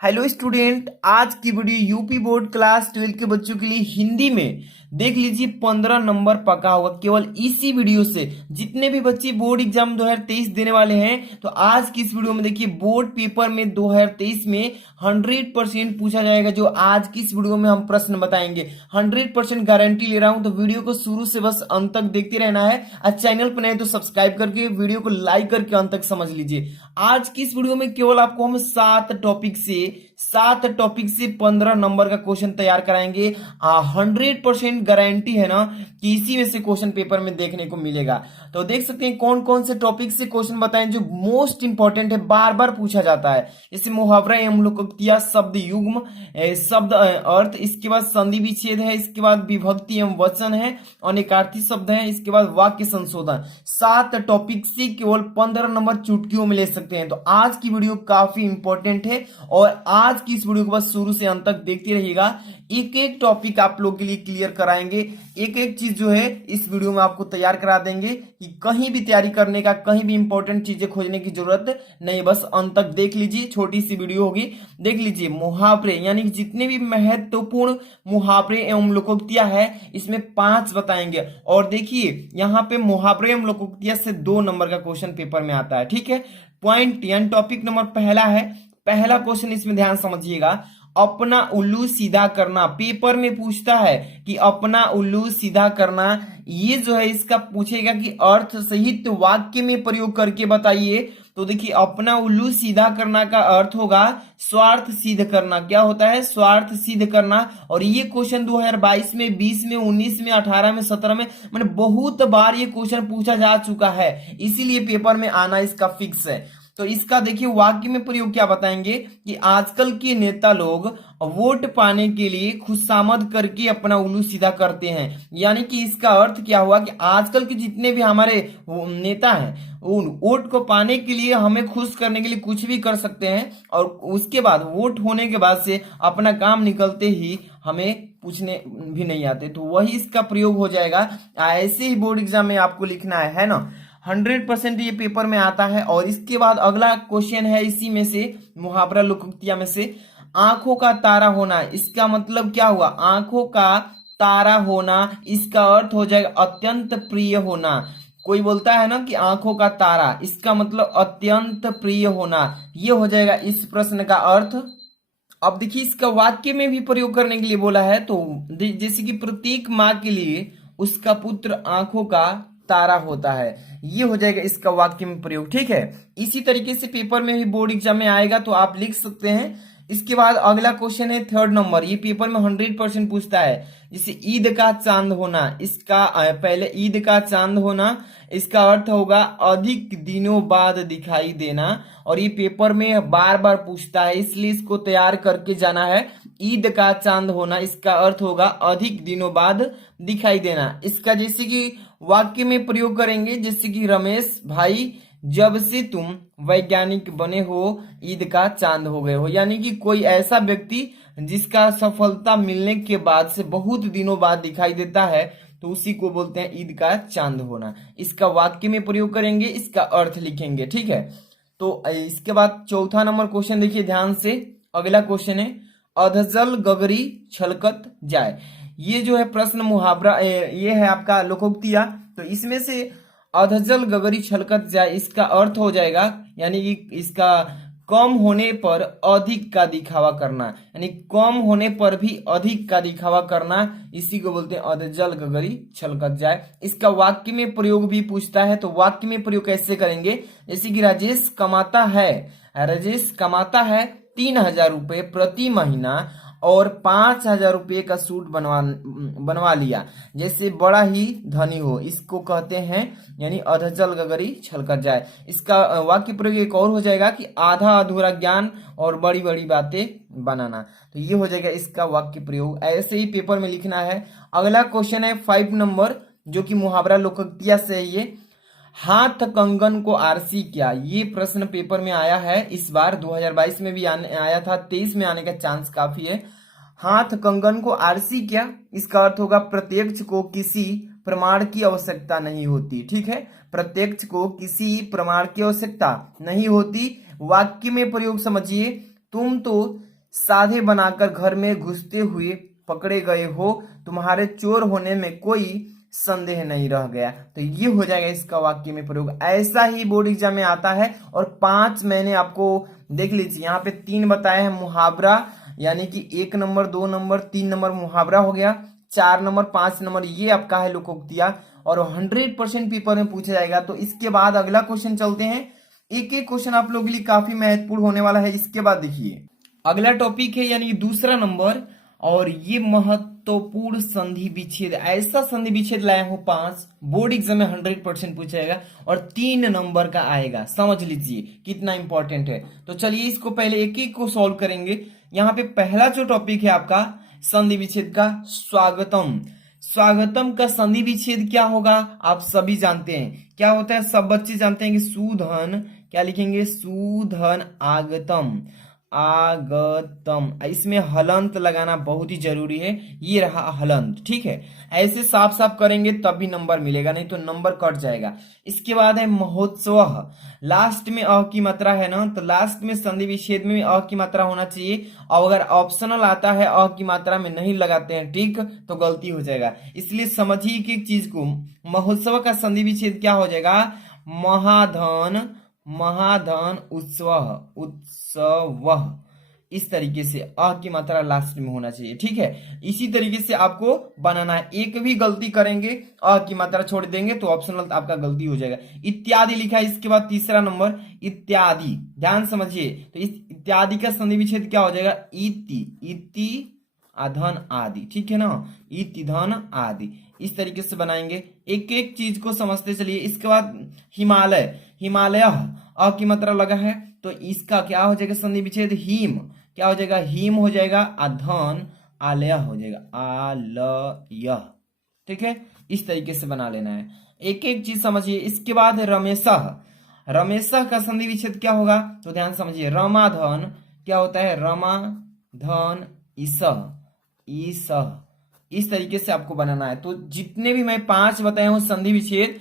Hello student, आज की video UP board class 12 के बच्चों के लिए हिंदी में देख लीजिए। 15 नंबर पका होगा केवल इसी वीडियो से। जितने भी बच्चे बोर्ड एग्जाम 2023 देने वाले हैं, तो आज की इस वीडियो में देखिए बोर्ड पेपर में 2023 में 100% पूछा जाएगा। जो आज की इस वीडियो में हम प्रश्न बताएंगे, 100% गारंटी ले रहा हूं। तो वीडियो को शुरू से बस अंत तक देखते रहना है। आज चैनल पर नए तो सब्सक्राइब करके वीडियो को लाइक करके अंत तक समझ लीजिए। आज की इस वीडियो में केवल आपको हम 7 टॉपिक से 15 नंबर का क्वेश्चन तैयार कराएंगे। 100% गारंटी है ना कि इसी में से क्वेश्चन पेपर में देखने को मिलेगा। तो देख सकते हैं कौन कौन से टॉपिक से क्वेश्चन बताएं जो मोस्ट इंपॉर्टेंट है, बार बार पूछा जाता है। जैसे मुहावरा एवं लोकोक्तियां, शब्द युग्म, शब्द अर्थ, इसके बाद संधि विच्छेद है, इसके बाद विभक्ति एवं वचन है, अनेकार्थी शब्द है, इसके बाद वाक्य संशोधन। 7 टॉपिक से केवल 15 नंबर चुटकियों में ले सकते हैं। तो आज की वीडियो काफी इंपॉर्टेंट है और आज की इस वीडियो को बस शुरू से अंत तक देखते रहिएगा। एक एक टॉपिक आप लोग के लिए क्लियर कराएंगे, एक एक चीज जो है इस वीडियो में आपको तैयार करा देंगे कि कहीं भी तैयारी करने का, कहीं भी इंपॉर्टेंट चीजें खोजने की जरूरत नहीं। बस अंत तक देख लीजिए, छोटी सी वीडियो होगी। देख लीजिए मुहावरे यानी कि जितने भी महत्वपूर्ण मुहावरे एवं लोकोक्तियां है, इसमें 5 बताएंगे। और देखिए यहाँ पे मुहावरे एवं लोकोक्तियां से 2 नंबर का क्वेश्चन पेपर में आता है। ठीक है, पॉइंट यानी टॉपिक नंबर पहला है। पहला क्वेश्चन इसमें ध्यान समझिएगा, अपना उल्लू सीधा करना। पेपर में पूछता है कि अपना उल्लू सीधा करना, ये जो है इसका पूछेगा कि अर्थ सहित वाक्य में प्रयोग करके बताइए। तो देखिए अपना उल्लू सीधा करना का अर्थ होगा स्वार्थ सिद्ध करना। क्या होता है? स्वार्थ सिद्ध करना। और ये क्वेश्चन 2022 में, 20 में, 19 में, 18 में, 17 में, मतलब बहुत बार ये क्वेश्चन पूछा जा चुका है, इसीलिए पेपर में आना इसका फिक्स है। तो इसका देखिए वाक्य में प्रयोग क्या बताएंगे कि आजकल के नेता लोग वोट पाने के लिए खुशामद करके अपना उल्लू सीधा करते हैं। यानी कि इसका अर्थ क्या हुआ कि आजकल के जितने भी हमारे नेता हैं, वोट को पाने के लिए, हमें खुश करने के लिए कुछ भी कर सकते हैं, और उसके बाद वोट होने के बाद से अपना काम निकलते ही हमें पूछने भी नहीं आते। तो वही इसका प्रयोग हो जाएगा। ऐसे ही बोर्ड एग्जाम में आपको लिखना है ना। 100% ये पेपर में आता है। और इसके बाद अगला क्वेश्चन है इसी में से, मुहावरा लोकोक्तियां में से, आंखों का तारा होना। इसका मतलब क्या हुआ? आंखों का तारा होना, इसका अर्थ हो जाएगा अत्यंत प्रिय होना। कोई बोलता है ना कि आंखों का तारा, इसका मतलब अत्यंत प्रिय होना। ये हो जाएगा इस प्रश्न का अर्थ। अब देखिए इसका वाक्य में भी प्रयोग करने के लिए बोला है। तो जैसे कि प्रत्येक माँ के लिए उसका पुत्र आंखों का तारा होता है, ये हो जाएगा इसका वाक्य में प्रयोग। ठीक है, इसी तरीके से पेपर में भी बोर्ड एग्जाम में आएगा, तो आप लिख सकते हैं। इसके बाद अगला क्वेश्चन है 3rd नंबर। ये पेपर में 100% पूछता है। जैसे ईद का चांद होना, इसका पहले ईद का चांद होना, इसका अर्थ होगा अधिक दिनों बाद दिखाई देना। और ये पेपर में बार बार पूछता है, इसलिए इसको तैयार करके जाना है। ईद का चांद होना, इसका अर्थ होगा अधिक दिनों बाद दिखाई देना। इसका जैसे कि वाक्य में प्रयोग करेंगे, जैसे कि रमेश भाई जब से तुम वैज्ञानिक बने हो ईद का चांद हो गए हो। यानी कि कोई ऐसा व्यक्ति जिसका सफलता मिलने के बाद से बहुत दिनों बाद दिखाई देता है, तो उसी को बोलते हैं ईद का चांद होना। इसका वाक्य में प्रयोग करेंगे, इसका अर्थ लिखेंगे। ठीक है, तो इसके बाद 4था नंबर क्वेश्चन देखिए ध्यान से। अगला क्वेश्चन है, अधजल गगरी छलकत जाए। ये जो है प्रश्न मुहावरा, ये है आपका लोकोक्तियां। तो इसमें से अधजल गगरी छलकत जाए, इसका अर्थ हो जाएगा यानी कि इसका कम होने पर अधिक का दिखावा करना, यानी कम होने पर भी अधिक का दिखावा करना, इसी को बोलते हैं अधजल गगरी छलकत जाए। इसका वाक्य में प्रयोग भी पूछता है। तो वाक्य में प्रयोग कैसे करेंगे? जैसे कि राजेश कमाता है 3,000 रुपये प्रति महीना और 5,000 रुपये का सूट बनवा लिया, जैसे बड़ा ही धनी हो, इसको कहते हैं यानी अधजल गगरी छलकत जाए। इसका वाक्य प्रयोग एक और हो जाएगा कि आधा अधूरा ज्ञान और बड़ी बड़ी बातें बनाना। तो ये हो जाएगा इसका वाक्य प्रयोग। ऐसे ही पेपर में लिखना है। अगला क्वेश्चन है 5 नंबर, जो कि मुहावरा लोकोक्तियां से है। ये हाथ कंगन को आरसी क्या, ये प्रश्न पेपर में आया है इस बार। 2022 में भी आया था, 23 में आने का चांस काफी है। हाथ कंगन को आरसी क्या, इसका अर्थ होगा प्रत्यक्ष को किसी प्रमाण की आवश्यकता नहीं होती। ठीक है, प्रत्यक्ष को किसी प्रमाण की आवश्यकता नहीं होती। वाक्य में प्रयोग समझिए, तुम तो साधे बनाकर घर में घुसते हुए पकड़े गए हो, तुम्हारे चोर होने में कोई संदेह नहीं रह गया। तो ये हो जाएगा इसका वाक्य में प्रयोग। ऐसा ही बोर्ड एग्जाम में आता है। और 5 मैंने आपको देख लीजिए, यहाँ पे 3 बताए हैं मुहावरा, यानी कि 1 नंबर, 2 नंबर, 3 नंबर मुहावरा हो गया, 4 नंबर, 5 नंबर ये आपका है लोकोक्तियां, और 100% पेपर में पूछा जाएगा। तो इसके बाद अगला क्वेश्चन चलते हैं। एक एक क्वेश्चन आप लोगों के लिए काफी महत्वपूर्ण होने वाला है। इसके बाद देखिए अगला टॉपिक है यानी दूसरा नंबर, और ये महत्वपूर्ण संधि विच्छेद। ऐसा संधि विच्छेद लाया हूं 5, बोर्ड एग्जाम में 100% पूछा जाएगा और 3 नंबर का आएगा। समझ लीजिए कितना इंपॉर्टेंट है। तो चलिए इसको पहले एक एक को सॉल्व करेंगे। यहाँ पे पहला जो टॉपिक है आपका संधि विच्छेद का, स्वागतम। स्वागतम का संधि विच्छेद क्या होगा आप सभी जानते हैं, क्या होता है, सब बच्चे जानते हैं कि सूधन, क्या लिखेंगे, सूधन आगतम, आगतम। इसमें हलंत लगाना बहुत ही जरूरी है, ये रहा हलंत, ठीक है। ऐसे साफ साफ करेंगे तब भी नंबर मिलेगा, नहीं तो नंबर कट जाएगा। इसके बाद है महोत्सव। लास्ट में अ की मात्रा है ना, तो लास्ट में संधि विच्छेद में अ की मात्रा होना चाहिए। और अगर ऑप्शनल आता है अ की मात्रा में नहीं लगाते हैं, ठीक, तो गलती हो जाएगा। इसलिए समझिए कि एक चीज को, महोत्सव का संधि विच्छेद क्या हो जाएगा, महाधन, महाधन उत्सव, उत्सव। इस तरीके से अ की मात्रा लास्ट में होना चाहिए, ठीक है। इसी तरीके से आपको बनाना है। एक भी गलती करेंगे, अ की मात्रा छोड़ देंगे तो ऑप्शनल आपका गलती हो जाएगा। इत्यादि लिखा है, इसके बाद तीसरा नंबर इत्यादि, ध्यान समझिए। तो इस इत्यादि का संधि विच्छेद क्या हो जाएगा, इति, इति अधन आदि, ठीक है ना, इति धन आदि। इस तरीके से बनाएंगे, एक एक चीज को समझते चलिए। इसके बाद हिमालय, हिमालय अ की मात्रा लगा है, तो इसका क्या हो जाएगा संधि विच्छेद, हिम, क्या हो जाएगा, हिम हो जाएगा, अधन आलय हो जाएगा, आलय, ठीक है। इस तरीके से बना लेना है, एक एक चीज समझिए। इसके बाद है रमेशः। रमेशः का संधि विच्छेद क्या होगा, तो ध्यान समझिए, रमाधन क्या होता है, रमाधन ईसह, ईसह। इस तरीके से आपको बनाना है। तो जितने भी मैं 5 बताए हूं संधि विच्छेद,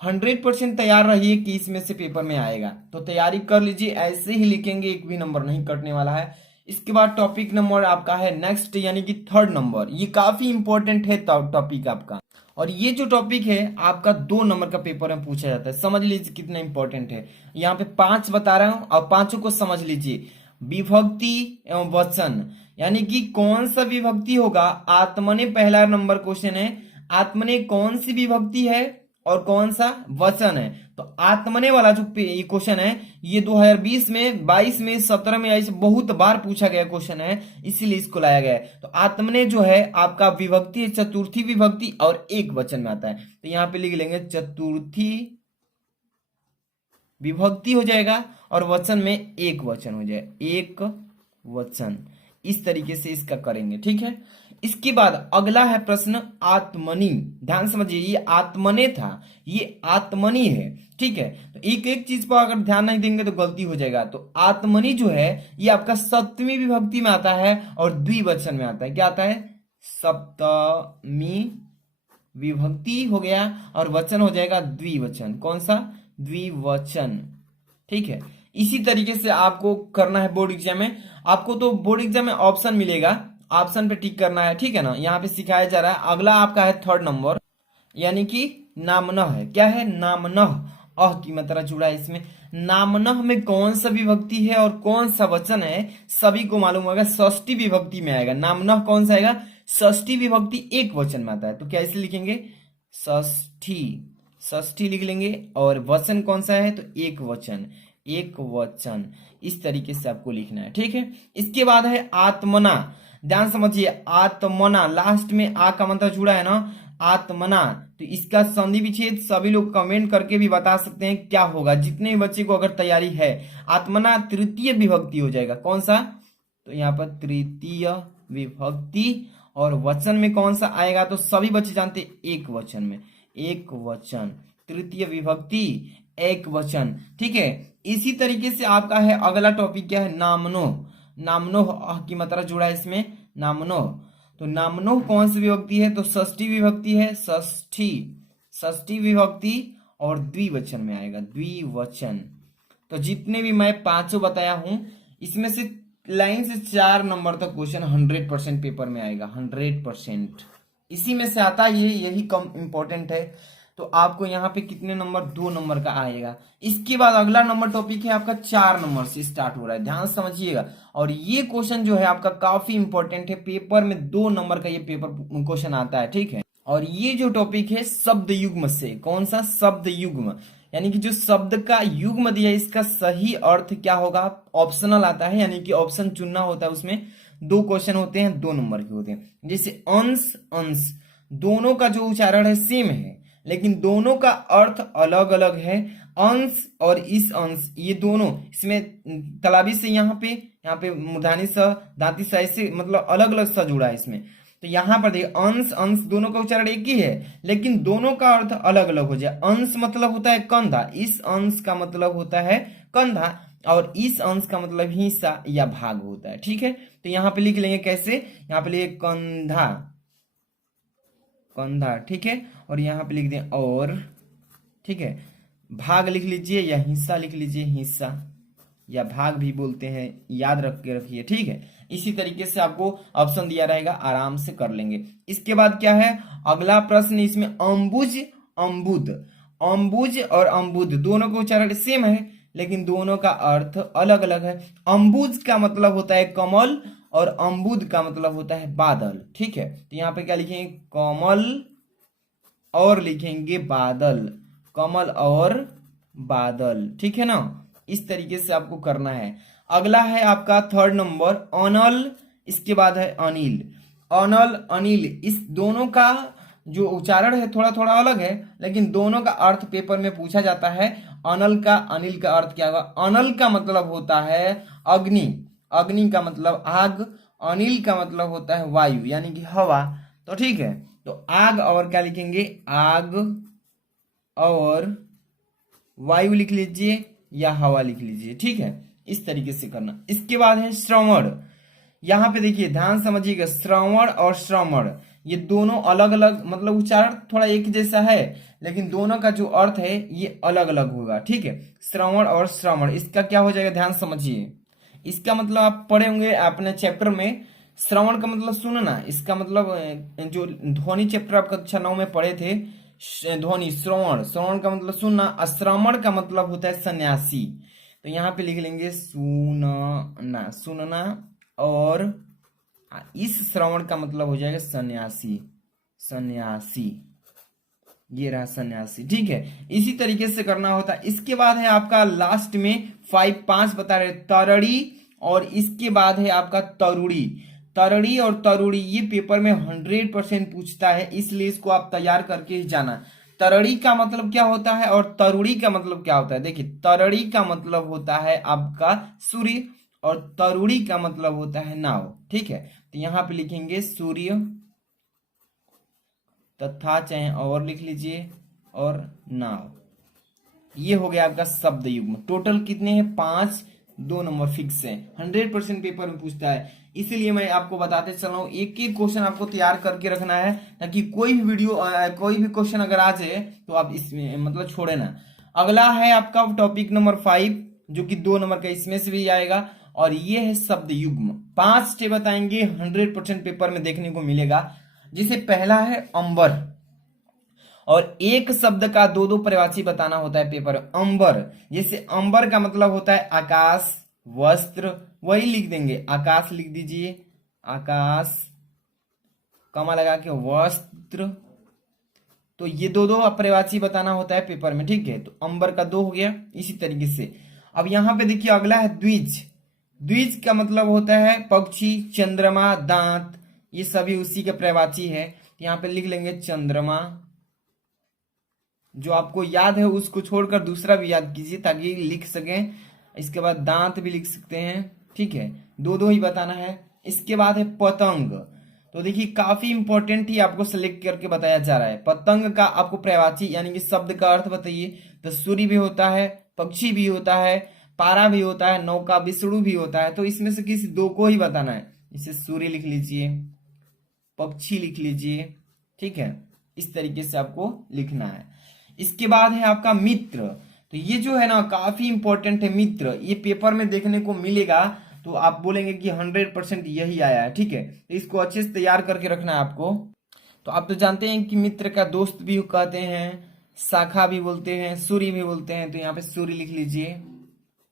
100% तैयार रहिए कि इसमें से पेपर में आएगा। तो तैयारी कर लीजिए, ऐसे ही लिखेंगे, एक भी नंबर नहीं कटने वाला है। इसके बाद टॉपिक नंबर आपका है नेक्स्ट, यानी कि 3rd नंबर। ये काफी इंपॉर्टेंट है टॉपिक आपका, और ये जो टॉपिक है आपका 2 नंबर का पेपर में पूछा जाता है। समझ लीजिए कितना इंपॉर्टेंट है। यहाँ पे 5 बता रहा हूं और 5 को समझ लीजिए। विभक्ति एवं वचन, यानी कि कौन सा विभक्ति होगा, आत्मने पहला नंबर क्वेश्चन है। आत्मने कौन सी विभक्ति है और कौन सा वचन है। तो आत्मने वाला जो क्वेश्चन है, ये 2020 में, 22 में, 17 में ऐसे बहुत बार पूछा गया क्वेश्चन है, इसीलिए इसको लाया गया है। तो आत्मने जो है आपका विभक्ति है, चतुर्थी विभक्ति और एक वचन में आता है। तो यहां पे लिख लेंगे चतुर्थी विभक्ति हो जाएगा और वचन में एक वचन हो जाए, एक वचन। इस तरीके से इसका करेंगे, ठीक है। इसके बाद अगला है प्रश्न आत्मनि। ध्यान समझिए, ये आत्मने था, ये आत्मनि है, ठीक है। तो एक एक चीज पर अगर ध्यान नहीं देंगे तो गलती हो जाएगा। तो आत्मनि जो है ये आपका सप्तमी विभक्ति में आता है और द्विवचन में आता है। क्या आता है, सप्तमी विभक्ति हो गया और वचन हो जाएगा द्विवचन। कौन सा, द्विवचन, ठीक है। इसी तरीके से आपको करना है बोर्ड एग्जाम में। आपको तो बोर्ड एग्जाम में ऑप्शन मिलेगा, ऑप्शन पे टिक करना है, ठीक है ना। यहाँ पे सिखाया जा रहा है। अगला आपका है 3rd नंबर, यानी कि नामनः है। क्या है, नामनः, अह की मात्रा जुड़ा है इसमें। नामनः में कौन सा विभक्ति है और कौन सा वचन है, सभी को मालूम होगा, षष्ठी विभक्ति में आएगा। नामनः कौन सा आएगा, षष्ठी विभक्ति एक वचन में आता है। तो कैसे लिखेंगे, षष्ठी, षष्ठी लिख लेंगे। और वचन कौन सा है, तो एक वचन, एक वचन। इस तरीके से आपको लिखना है, ठीक है। इसके बाद है आत्मना। ध्यान समझिए, आत्मना, लास्ट में आ का मंत्र जुड़ा है ना, आत्मना। तो इसका संधि विच्छेद सभी लोग कमेंट करके भी बता सकते हैं क्या होगा, जितने भी बच्चे को अगर तैयारी है। आत्मना तृतीय विभक्ति हो जाएगा। कौन सा, तो यहाँ पर तृतीय विभक्ति। और वचन में कौन सा आएगा, तो सभी बच्चे जानते एक वचन में, एक वचन, तृतीय विभक्ति एक वचन, ठीक है। इसी तरीके से आपका है अगला टॉपिक, क्या है, नामनो। नामनो की मात्रा जुड़ा है इसमें, नामनो। तो नामनो कौन सी विभक्ति है, तो षष्ठी विभक्ति है, षष्ठी, षष्ठी विभक्ति और द्विवचन में आएगा, द्विवचन। तो जितने भी मैं 5 बताया हूं, इसमें से लाइन से 4 नंबर तक क्वेश्चन 100% पेपर में आएगा, 100%। इसी में से आता है, यही कम इंपॉर्टेंट है। तो आपको यहाँ पे कितने नंबर, 2 नंबर का आएगा। इसके बाद अगला नंबर टॉपिक है आपका 4 नंबर से स्टार्ट हो रहा है, ध्यान समझिएगा। और ये क्वेश्चन जो है आपका काफी इंपॉर्टेंट है, पेपर में 2 नंबर का ये पेपर क्वेश्चन आता है, ठीक है। और ये जो टॉपिक है शब्द युग्म से, कौन सा, शब्द युग्म, यानी कि जो शब्द का युग्म दिया इसका सही अर्थ क्या होगा, ऑप्शनल आता है, यानी कि ऑप्शन चुनना होता है। उसमें 2 क्वेश्चन होते हैं, 2 नंबर के होते हैं। जैसे अंश, अंश, दोनों का जो उच्चारण है सेम है, लेकिन दोनों का अर्थ अलग अलग है। अंश और इस अंश, ये दोनों, इसमें तलाबी से यहाँ पे मूर्धनी स, दांती स, ऐसे मतलब अलग अलग स जुड़ा है इसमें। तो यहाँ पर देखिए अंश, अंश दोनों का उच्चारण एक ही है, लेकिन दोनों का अर्थ अलग अलग हो जाए। अंश मतलब होता है कंधा, इस अंश का मतलब होता है कंधा, और इस अंश का मतलब हिस्सा या भाग होता है, ठीक है। तो यहाँ पे लिख लेंगे कैसे, यहाँ पे लिखे कंधा, कंधा, ठीक है। और यहाँ पे लिख दें और, ठीक है। भाग लिख लीजिए या हिस्सा लिख लीजिए, हिस्सा या भाग भी बोलते हैं, याद रख के रखिए, ठीक है। इसी तरीके से आपको ऑप्शन दिया रहेगा, आराम से कर लेंगे। इसके बाद क्या है अगला प्रश्न, इसमें अम्बुज, अम्बुद, अम्बुज और अम्बुद दोनों का उच्चारण सेम है, लेकिन दोनों का अर्थ अलग अलग है। अम्बुज का मतलब होता है कमल, और अम्बुद का मतलब होता है बादल, ठीक है। तो यहाँ पे क्या लिखेंगे, कमल और लिखेंगे बादल, कमल और बादल, ठीक है ना। इस तरीके से आपको करना है। अगला है आपका 3rd नंबर अनल, इसके बाद है अनिल, अनल, अनिल, इस दोनों का जो उच्चारण है थोड़ा थोड़ा अलग है, लेकिन दोनों का अर्थ पेपर में पूछा जाता है। अनल का, अनिल का अर्थ क्या होगा, अनल का मतलब होता है अग्नि, अग्नि का मतलब आग, अनिल का मतलब होता है वायु यानी कि हवा, तो ठीक है। तो आग और क्या लिखेंगे, आग और वायु लिख लीजिए या हवा लिख लीजिए, ठीक है। इस तरीके से करना। इसके बाद है श्रवण, यहां पे देखिए ध्यान समझिएगा, श्रवण और श्रवण ये दोनों अलग अलग, मतलब उच्चारण थोड़ा एक जैसा है, लेकिन दोनों का जो अर्थ है ये अलग अलग होगा, ठीक है। श्रवण और श्रवण, इसका क्या हो जाएगा, ध्यान समझिए। इसका मतलब आप पढ़े होंगे अपने चैप्टर में, श्रवण का मतलब सुनना, इसका मतलब जो ध्वनि चैप्टर आप कक्षा 9 में पढ़े थे, ध्वनि, श्रवण, श्रवण का मतलब सुनना, अश्रवण का मतलब होता है सन्यासी। तो यहाँ पे लिख लेंगे सुनना, सुनना, और इस श्रवण का मतलब हो जाएगा सन्यासी, सन्यासी, ये रहा सन्यासी, ठीक है। इसी तरीके से करना होता है। इसके बाद है आपका लास्ट में 5 बता रहे, तरड़ी, और इसके बाद है आपका तरुड़ी, तरड़ी और तरुड़ी ये पेपर में 100% पूछता है, इसलिए इसको आप तैयार करके ही जाना। तरड़ी का मतलब क्या होता है और तरुड़ी का मतलब क्या होता है, देखिए तरड़ी का मतलब होता है आपका सूर्य, और तरुड़ी का मतलब होता है नाव, ठीक है। तो यहाँ पे लिखेंगे सूर्य तथा, चाहे और लिख लीजिए, और नाव। ये हो गया आपका शब्द युग्म। टोटल कितने हैं, 5, 2 नंबर फिक्स है, 100% पेपर में पूछता है। इसीलिए मैं आपको बताते चल रहा हूँ, एक एक क्वेश्चन आपको तैयार करके रखना है, ताकि कोई भी वीडियो, कोई भी क्वेश्चन अगर आ जाए तो आप इसमें मतलब छोड़े ना। अगला है आपका टॉपिक नंबर 5, जो कि 2 नंबर का, इसमें से भी आएगा, और ये है शब्द युग्म। 5 स्टेप बताएंगे, 100% पेपर में देखने को मिलेगा। जिसे पहला है अंबर, और एक शब्द का 2 पर्यायवाची बताना होता है पेपर में। अंबर, जैसे अंबर का मतलब होता है आकाश, वस्त्र, वही लिख देंगे, आकाश लिख दीजिए, आकाश, कमा लगा के वस्त्र। तो ये 2 पर्यायवाची बताना होता है पेपर में, ठीक है। तो अंबर का 2 हो गया। इसी तरीके से अब यहाँ पे देखिए अगला है द्विज, द्विज का मतलब होता है पक्षी, चंद्रमा, दांत, ये सभी उसी के पर्यायवाची है। यहाँ पे लिख लेंगे चंद्रमा, जो आपको याद है उसको छोड़कर दूसरा भी याद कीजिए ताकि लिख सकें। इसके बाद दांत भी लिख सकते हैं, ठीक है। 2 ही बताना है। इसके बाद है पतंग, तो देखिए काफी इंपॉर्टेंट ही आपको सिलेक्ट करके बताया जा रहा है। पतंग का आपको पर्यायवाची यानी कि शब्द का अर्थ बताइए। तो सूर्य भी होता है, पक्षी भी होता है, पारा भी होता है, नौका, विष्णु भी होता है। तो इसमें से किसी 2 को ही बताना है। इसे सूर्य लिख लीजिए, पक्षी लिख लीजिए, ठीक है। इस तरीके से आपको लिखना है। इसके बाद है आपका मित्र, तो ये जो है ना काफी इंपॉर्टेंट है मित्र, ये पेपर में देखने को मिलेगा। तो आप बोलेंगे कि 100% यही आया है, ठीक है। तो इसको अच्छे से तैयार करके रखना है आपको। तो आप तो जानते हैं कि मित्र का दोस्त भी कहते हैं, शाखा भी बोलते हैं, सूर्य भी बोलते हैं। तो यहाँ पे सूर्य लिख लीजिए,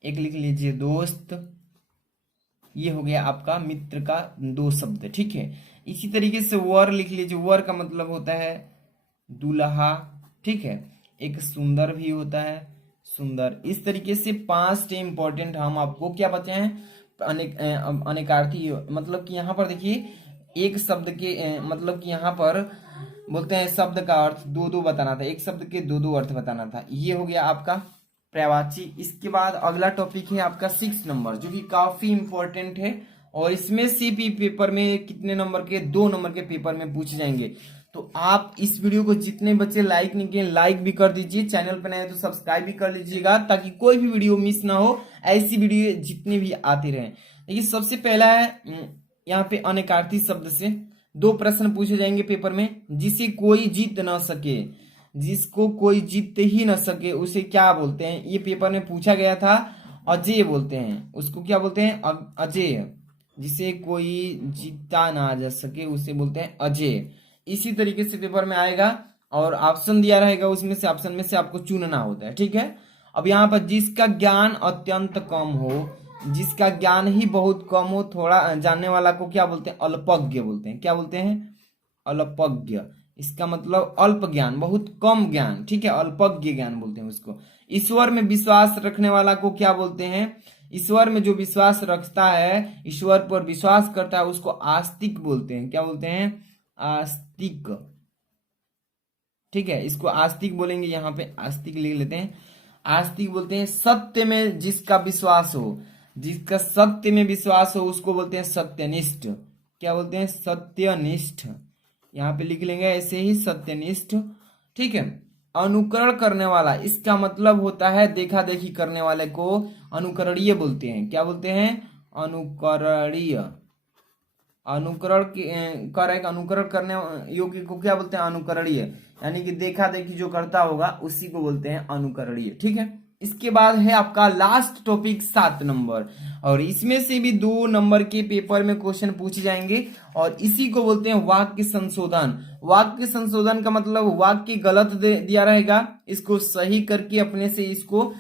एक लिख लीजिए दोस्त। ये हो गया आपका मित्र का दो शब्द, ठीक है। इसी तरीके से वर लिख लीजिए, वर का मतलब होता है दूल्हा, ठीक है। एक सुंदर भी होता है, सुंदर। इस तरीके से 5 इंपॉर्टेंट हम आपको क्या बचे हैं, अनेकार्थी। मतलब कि यहाँ पर देखिए एक शब्द के मतलब कि यहाँ पर बोलते हैं शब्द का अर्थ दो दो बताना था, एक शब्द के दो दो अर्थ बताना था। ये हो गया आपका पर्यायवाची। इसके बाद अगला टॉपिक है आपका 6 नंबर, जो कि काफी इंपॉर्टेंट है और इसमें से भी पेपर में कितने नंबर के, 2 नंबर के पेपर में पूछे जाएंगे। तो आप इस वीडियो को जितने बच्चे लाइक नहीं किए लाइक भी कर दीजिए, चैनल पर नए तो सब्सक्राइब भी कर लीजिएगा, ताकि कोई भी वीडियो मिस ना हो। ऐसी वीडियो जितने भी आती रहे। देखिए सबसे पहला है यहाँ पे अनेकार्थी शब्द से 2 प्रश्न पूछे जाएंगे पेपर में। जिसे कोई जीत ना सके, जिसको कोई जीत ही ना सके उसे क्या बोलते हैं, ये पेपर में पूछा गया था। अजेय बोलते हैं उसको, क्या बोलते हैं, अजेय। जिसे कोई जीता ना जा सके उसे बोलते हैं अजेय। इसी तरीके से पेपर में आएगा और ऑप्शन दिया रहेगा, उसमें से ऑप्शन में से आपको चुनना होता है, ठीक है। अब यहाँ पर जिसका ज्ञान अत्यंत कम हो, जिसका ज्ञान ही बहुत कम हो, थोड़ा जानने वाला को क्या बोलते हैं, अल्पज्ञ बोलते हैं। क्या बोलते हैं, अल्पज्ञ। इसका मतलब अल्प ज्ञान, बहुत कम ज्ञान, ठीक है, अल्पज्ञ ज्ञान बोलते हैं उसको। ईश्वर में विश्वास रखने वाला को क्या बोलते हैं, ईश्वर में जो विश्वास रखता है, ईश्वर पर विश्वास करता है, उसको आस्तिक बोलते हैं। क्या बोलते हैं, आस्तिक, ठीक है। इसको आस्तिक बोलेंगे, यहाँ पे आस्तिक लिख लेते हैं, आस्तिक बोलते हैं। सत्य में जिसका विश्वास हो, जिसका सत्य में विश्वास हो उसको बोलते हैं सत्यनिष्ठ। क्या बोलते हैं, सत्यनिष्ठ। यहाँ पे लिख लेंगे ऐसे ही, सत्यनिष्ठ, ठीक है। अनुकरण करने वाला, इसका मतलब होता है देखा देखी करने वाले को अनुकरणीय बोलते हैं। क्या बोलते हैं, अनुकरणीय। अनुकरण अनुकरण करने योग्य को क्या बोलते हैं, अनुकरणीय। यानी कि देखा देखी जो करता होगा उसी को बोलते हैं अनुकरणीय, ठीक है। इसके बाद है आपका लास्ट टॉपिक 7 नंबर, और इसमें से भी 2 नंबर के पेपर में क्वेश्चन पूछे जाएंगे और इसी को बोलते हैं वाक्य संशोधन। वाक्य संशोधन का मतलब वाक्य गलत दिया रहेगा, इसको सही करके अपने से इसको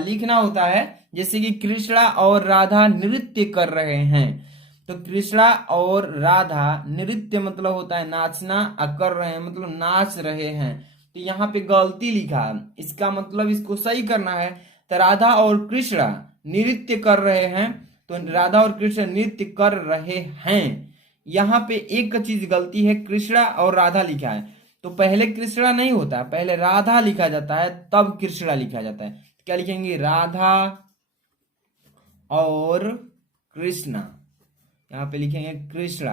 लिखना होता है। जैसे कि कृष्णा और राधा नृत्य कर रहे हैं, तो कृष्णा और राधा नृत्य मतलब होता है नाचना, कर रहे हैं मतलब नाच रहे हैं। तो यहाँ पे गलती लिखा है, इसका मतलब इसको सही करना है। तो राधा और कृष्णा नृत्य कर रहे हैं, तो राधा और कृष्ण नृत्य कर रहे हैं। यहाँ पे एक चीज गलती है, कृष्णा और राधा लिखा है, तो पहले कृष्णा नहीं होता, पहले राधा लिखा जाता है तब कृष्णा लिखा जाता है। तो क्या लिखेंगे, राधा और कृष्णा। यहाँ पे लिखेंगे कृष्णा,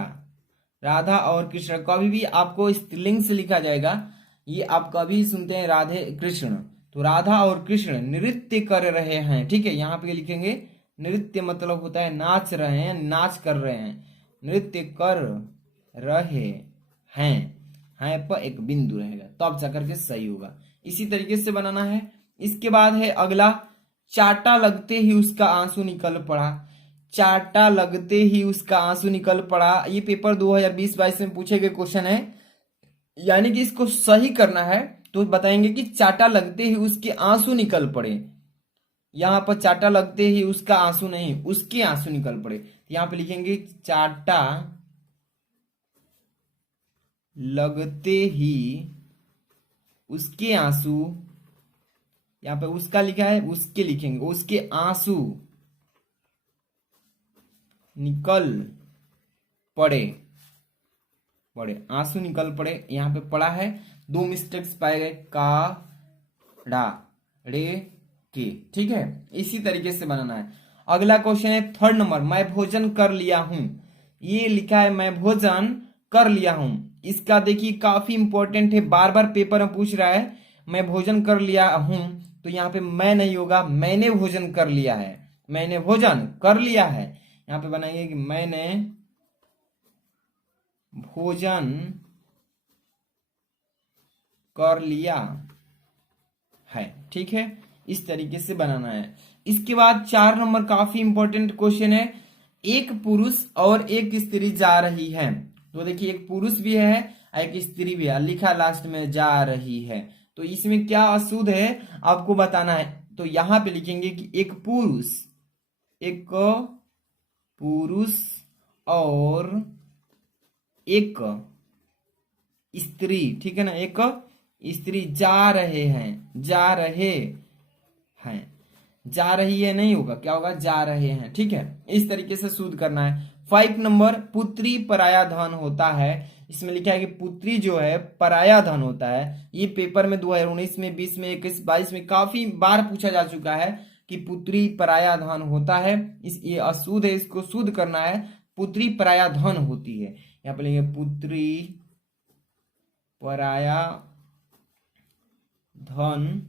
राधा और कृष्ण। कभी भी आपको स्त्रीलिंग से लिखा जाएगा, ये आप कभी सुनते हैं राधे कृष्ण, तो राधा और कृष्ण नृत्य कर रहे हैं, ठीक है। यहाँ पे लिखेंगे नृत्य मतलब होता है नाच रहे हैं, नाच कर रहे हैं, नृत्य कर रहे हैं पर एक बिंदु रहेगा तब जाकर के सही होगा। इसी तरीके से बनाना है। इसके बाद है अगला, चाटा लगते ही उसका आंसू निकल पड़ा। चाटा लगते ही उसका आंसू निकल पड़ा, ये पेपर 2020-22 में पूछे गए क्वेश्चन है। यानी कि इसको सही करना है तो बताएंगे कि चाटा लगते ही उसके आंसू निकल पड़े। यहां पर चाटा लगते ही उसका आंसू नहीं, उसके आंसू निकल पड़े। यहां पे लिखेंगे चाटा लगते ही उसके आंसू, यहां पे उसका लिखा है, उसके लिखेंगे, उसके आंसू निकल पड़े, आंसू निकल पड़े। यहाँ पे पड़ा है, 2 मिस्टेक्स पाए गए, का डा रे के, ठीक है। इसी तरीके से बनाना है। अगला क्वेश्चन है 3 नंबर, मैं भोजन कर लिया हूं। ये लिखा है मैं भोजन कर लिया हूं, इसका देखिए काफी इंपॉर्टेंट है, बार बार पेपर में पूछ रहा है। मैं भोजन कर लिया हूं, तो यहाँ पे मैं नहीं होगा, मैंने भोजन कर लिया है, मैंने भोजन कर लिया है। यहाँ पे बनाएंगे कि मैंने भोजन कर लिया है, ठीक है। इस तरीके से बनाना है। इसके बाद 4 नंबर काफी इंपॉर्टेंट क्वेश्चन है, एक पुरुष और एक स्त्री जा रही है। तो देखिए एक पुरुष भी है एक स्त्री भी है, लिखा लास्ट में जा रही है। तो इसमें क्या अशुद्ध है आपको बताना है। तो यहां पे लिखेंगे कि एक पुरुष और एक स्त्री, ठीक है ना, एक स्त्री जा रहे हैं, जा रही है नहीं होगा, क्या होगा, जा रहे हैं। ठीक है, इस तरीके से शुद्ध करना है। 5 नंबर, पुत्री पराया धन होता है। इसमें लिखा है कि पुत्री जो है पराया धन होता है। ये पेपर में 2019 में 20 में 21 22 में काफी बार पूछा जा चुका है कि पुत्री पराया धन होता है। ये अशुद्ध है, इसको शुद्ध करना है। पुत्री पराया धन होती है, यहाँ पे लिखेंगे पुत्री पराया धन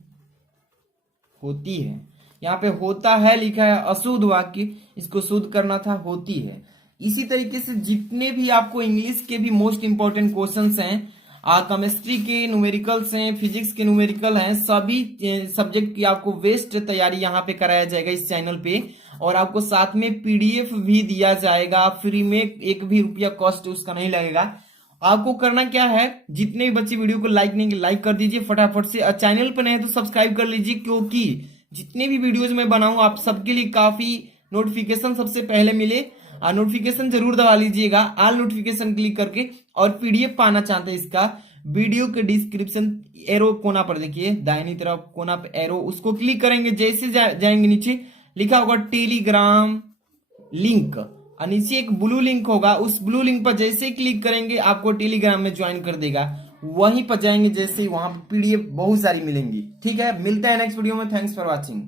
होती है। यहाँ पे होता है लिखा है अशुद्ध वाक्य, इसको शुद्ध करना था होती है। इसी तरीके से जितने भी आपको इंग्लिश के भी मोस्ट इंपॉर्टेंट क्वेश्चंस हैं, केमिस्ट्री के न्यूमेरिकल्स हैं, फिजिक्स के न्यूमेरिकल हैं, सभी सब्जेक्ट की आपको बेस्ट तैयारी यहाँ पे कराया जाएगा इस चैनल पे। और आपको साथ में पीडीएफ भी दिया जाएगा फ्री में, एक भी रुपया कॉस्ट उसका नहीं लगेगा। आपको करना क्या है, जितने भी बच्चे वीडियो को लाइक कर दीजिए फटाफट से, और चैनल पर नहीं तो सब्सक्राइब कर लीजिए, क्योंकि जितने भी वीडियोज मैं बनाऊं आप सबके लिए काफी नोटिफिकेशन सबसे पहले मिले। नोटिफिकेशन जरूर दबा लीजिएगा, ऑल नोटिफिकेशन क्लिक करके। और पीडीएफ पाना चाहते हैं इसका, वीडियो के डिस्क्रिप्शन एरो कोना पर देखिए, दाहिनी तरफ कोना पे एरो, उसको क्लिक करेंगे, जैसे जाएंगे नीचे लिखा होगा टेलीग्राम लिंक, और नीचे एक ब्लू लिंक होगा, उस ब्लू लिंक पर जैसे ही क्लिक करेंगे आपको टेलीग्राम में ज्वाइन कर देगा। वहीं पर जाएंगे जैसे ही, वहां पर पीडीएफ बहुत सारी मिलेंगी। ठीक है, मिलता है नेक्स्ट वीडियो में। Thanks for watching.